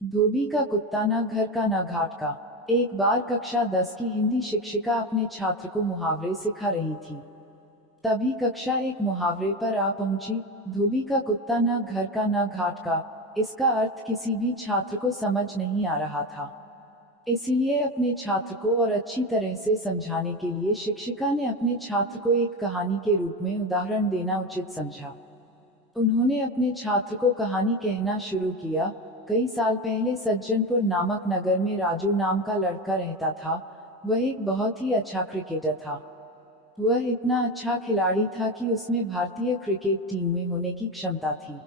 धोबी का कुत्ता न घर का न घाट का। एक बार कक्षा 10 की हिंदी शिक्षिका अपने छात्र को मुहावरे सिखा रही थी। तभी कक्षा एक मुहावरे पर आ पहुंची। धोबी का कुत्ता न घर का न घाट का। इसका अर्थ किसी भी छात्र को समझ नहीं आ रहा था। इसलिए अपने छात्र को और अच्छी तरह से समझाने के लिए शिक्षिका ने अपने छात्र को एक कहानी के रूप में उदाहरण देना उचित समझा। उन्होंने अपने छात्र को कहानी कहना शुरू किया। कई साल पहले सज्जनपुर नामक नगर में राजू नाम का लड़का रहता था। वह एक बहुत ही अच्छा क्रिकेटर था। वह इतना अच्छा खिलाड़ी था कि उसमें भारतीय क्रिकेट टीम में होने की क्षमता थी।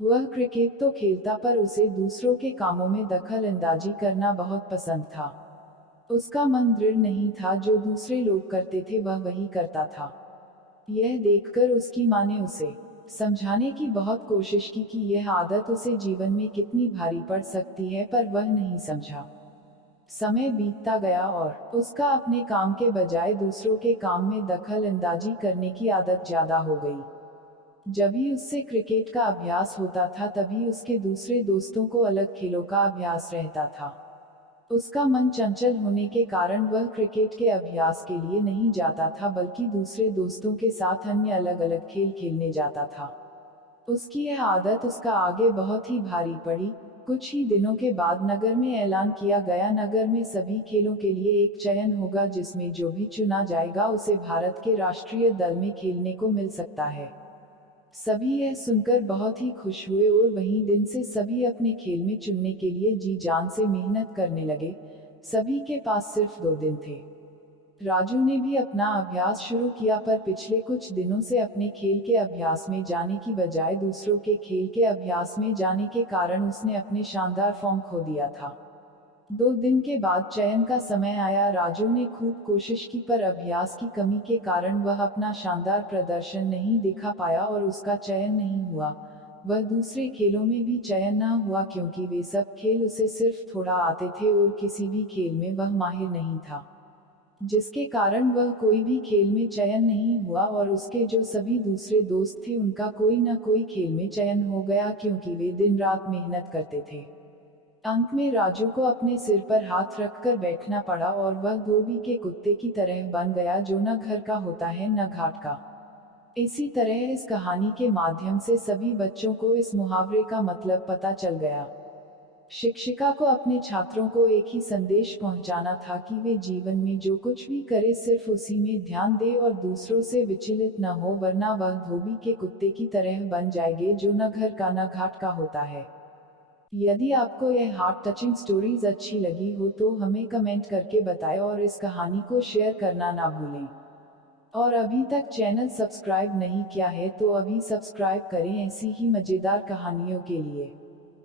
वह क्रिकेट तो खेलता पर उसे दूसरों के कामों में दखल अंदाजी करना बहुत पसंद था। उसका मन दृढ़ नहीं था, जो दूसरे लोग करते थे वह वही करता था। यह देखकर उसकी माँ ने उसे समझाने की बहुत कोशिश की कि यह आदत उसे जीवन में कितनी भारी पड़ सकती है, पर वह नहीं समझा। समय बीतता गया और उसका अपने काम के बजाय दूसरों के काम में दखल अंदाजी करने की आदत ज्यादा हो गई। जब भी उससे क्रिकेट का अभ्यास होता था तभी उसके दूसरे दोस्तों को अलग खेलों का अभ्यास रहता था। उसका मन चंचल होने के कारण वह क्रिकेट के अभ्यास के लिए नहीं जाता था, बल्कि दूसरे दोस्तों के साथ अन्य अलग अलग खेल खेलने जाता था। उसकी यह आदत उसका आगे बहुत ही भारी पड़ी। कुछ ही दिनों के बाद नगर में ऐलान किया गया, नगर में सभी खेलों के लिए एक चयन होगा, जिसमें जो भी चुना जाएगा उसे भारत के राष्ट्रीय दल में खेलने को मिल सकता है। सभी यह सुनकर बहुत ही खुश हुए और वहीं दिन से सभी अपने खेल में चुनने के लिए जी जान से मेहनत करने लगे। सभी के पास सिर्फ 2 दिन थे। राजू ने भी अपना अभ्यास शुरू किया, पर पिछले कुछ दिनों से अपने खेल के अभ्यास में जाने की बजाय दूसरों के खेल के अभ्यास में जाने के कारण उसने अपने शानदार फॉर्म खो दिया था। 2 दिन के बाद चयन का समय आया। राजू ने खूब कोशिश की, पर अभ्यास की कमी के कारण वह अपना शानदार प्रदर्शन नहीं दिखा पाया और उसका चयन नहीं हुआ। वह दूसरे खेलों में भी चयन न हुआ, क्योंकि वे सब खेल उसे सिर्फ थोड़ा आते थे और किसी भी खेल में वह माहिर नहीं था, जिसके कारण वह कोई भी खेल में चयन नहीं हुआ और उसके जो सभी दूसरे दोस्त थे उनका कोई न कोई खेल में चयन हो गया, क्योंकि वे दिन रात मेहनत करते थे। अंत में राजू को अपने सिर पर हाथ रखकर बैठना पड़ा और वह धोबी के कुत्ते की तरह बन गया, जो न घर का होता है न घाट का। इसी तरह इस कहानी के माध्यम से सभी बच्चों को इस मुहावरे का मतलब पता चल गया। शिक्षिका को अपने छात्रों को एक ही संदेश पहुंचाना था कि वे जीवन में जो कुछ भी करे सिर्फ उसी में ध्यान दे और दूसरों से विचलित न हो, वरना वह धोबी के कुत्ते की तरह बन जाएंगे, जो न घर का न घाट का होता है। यदि आपको यह हार्ट टचिंग स्टोरीज अच्छी लगी हो तो हमें कमेंट करके बताएं और इस कहानी को शेयर करना ना भूलें। और अभी तक चैनल सब्सक्राइब नहीं किया है तो अभी सब्सक्राइब करें ऐसी ही मजेदार कहानियों के लिए।